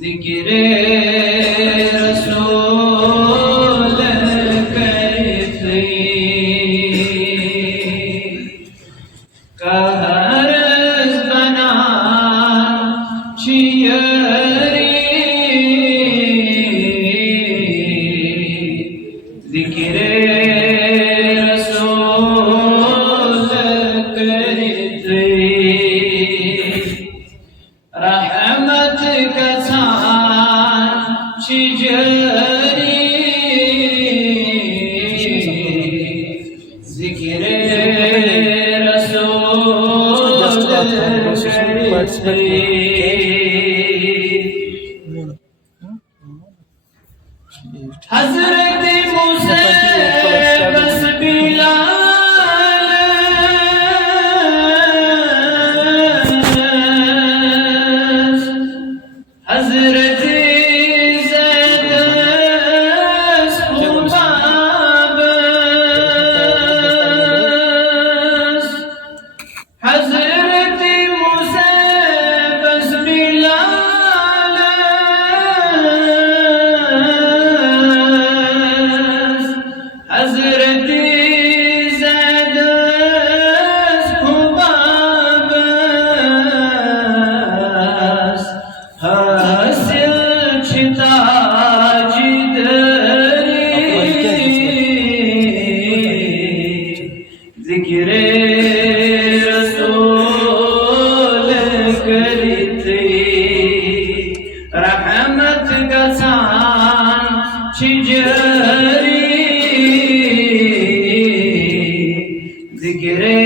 जिक्रे रसूल करते कहरस बना छियरी जिक्रे रसूल करते रहमत कसान छिजरी जिक्रे रसूल करते हजरत मूसा बस हजरत ज़ैद खुबाब हजरत मूसा बस बिलाल हजरत ज़ैद खुबाब हासिल छिता जिक्रे रसूल करते रहमत कसान छिजरी जिक्रे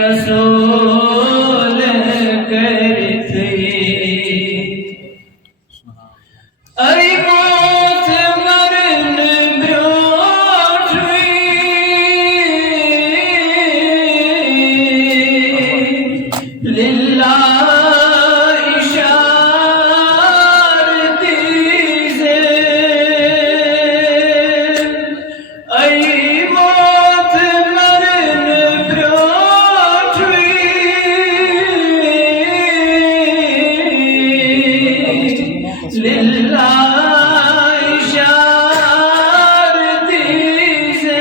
रसूल करते अरे मौत मरण ब्रोट लिल्लाह इशारती से अरे मौत मरण ब्रोट लिल्लाह इशारती से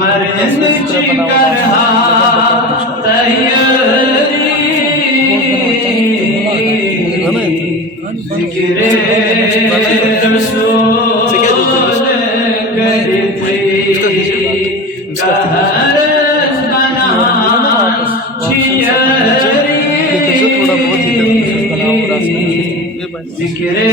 मरने की करहा तैयारी जिक्रे रसूल करते कहरस बना छियरी जिक्रे